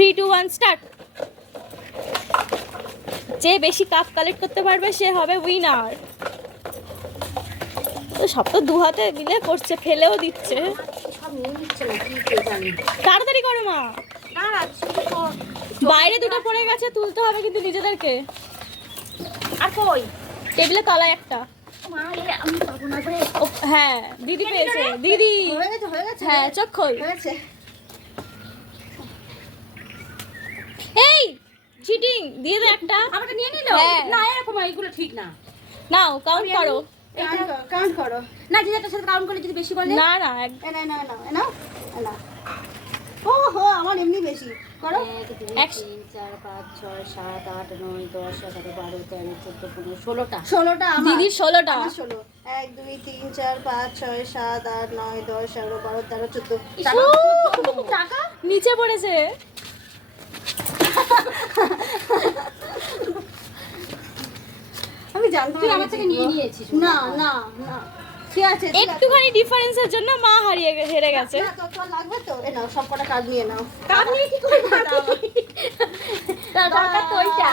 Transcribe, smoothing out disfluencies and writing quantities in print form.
3 2 1 start. যে বেশি cup collect করতে পারবে সে হবে উইনার। তো সব তো দু হাতে মিলে করছে, ফেলেও দিচ্ছে। সব নিয়ে নিচ্ছে না কি কে জানে। তাড়াতাড়ি করো মা, দাঁড়া ছোটো তো। বাইরে দুটো পড়ে গেছে, তুলতে হবে কিন্তু নিজেদেরকে। আর কই টেবিলে তলায় একটা। মা আমি পাবো না করে। ও হ্যাঁ, দিদি পেয়েছে, দিদি। হয়ে গেছে হ্যাঁ চোখ খোল। হয়েছে। এই চিটিং দিয়ে দে একটা। আমাকে নিয়ে নিল হ্যাঁ। না, এরকম এইগুলো ঠিক না। নাও কাউন্ট করো। কাউন্ট করো না, যেটার সাথে কাউন্ট করলে যদি বেশি বলে না না না না না না না। ও হো আমার এমনি বেশি করো। 1 2 এক- 3 4 5 6 7 8 9 10 11 12 13 14 15 16টা আমার। দিদির 16টা। আমার 16 1 2 3 4 5 6 7 8 9 10 11 12 13 14 টাকা নিচে পড়েছে। আমি জানতাম তুই আমার থেকে নিয়ে নিয়েছিস। না না না ঠিক আছে একটুখানি ডিফারেন্সের জন্য মা হেরে গেছে। না তো তোর লাগবে তো এ নাও সব কটা কার্ড নিয়ে নাও। কার্ড নিয়ে কি করবে? দরকার তো ওইটা।